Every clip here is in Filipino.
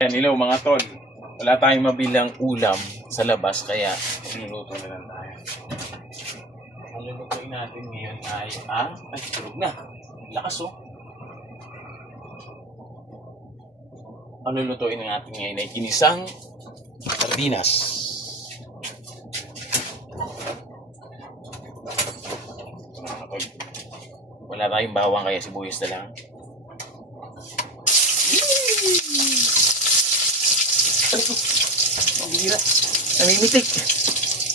Yan, hello mga tol. Wala tayong mabilang ulam sa labas kaya magluluto na lang tayo. Ang lulutuin natin ngayon ay tulog na. Lakas oh. Ang lulutuin natin ngayon ay ginisang sardinas. Mga tol. Wala tayong bawang kaya sibuyas na lang. Mabihira. Namimitik.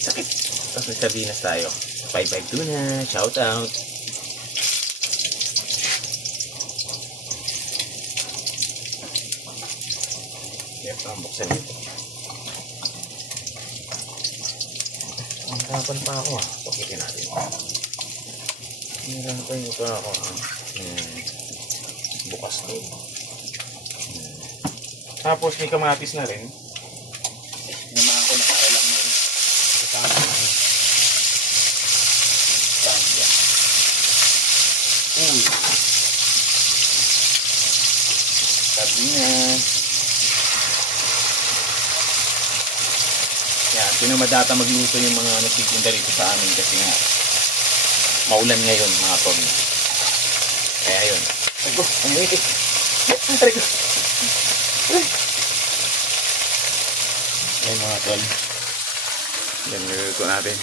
Sakit. Tapos may sardinas tayo. 552 na. Shout out. Kaya parang buksan dito. Ang kapan pa ako ah. Pakitin natin. Meron pa yung pa ako ah. Bukas to. Tapos may kamatis na rin. Naman ako na para lang na kasama ng sandya. Sardinas. Yan, pinamadata magluto yung mga nagtitinda rito sa amin kasi nga maulan ngayon mga tol. Kaya yun. Ako, ang umitik. Ang ko. Ayan mga tol. Yan niluluto natin.